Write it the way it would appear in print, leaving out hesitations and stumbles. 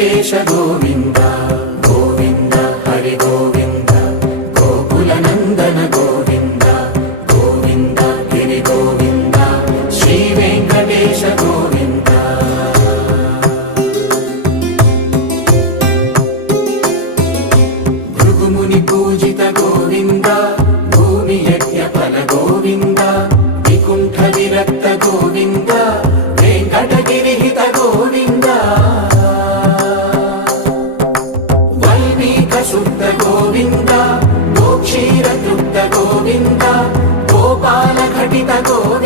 వెంకటేశ గోవింద గోవింద హరి గోవింద గోకుల నందన గోవింద గోవింద గిరి గోవింద శ్రీ వెంకటేశ గోవింద భృగుముని పూజిత గోవింద భూమి యజ్ఞ ఫల గోవింద వికుంఠ విరక్త గోవింద వెంకటగిరిహిత గోవింద వల్మీక శుద్ధ గోవింద గోక్షీర తృప్త గోవింద గోపాల ఘటిత గోవింద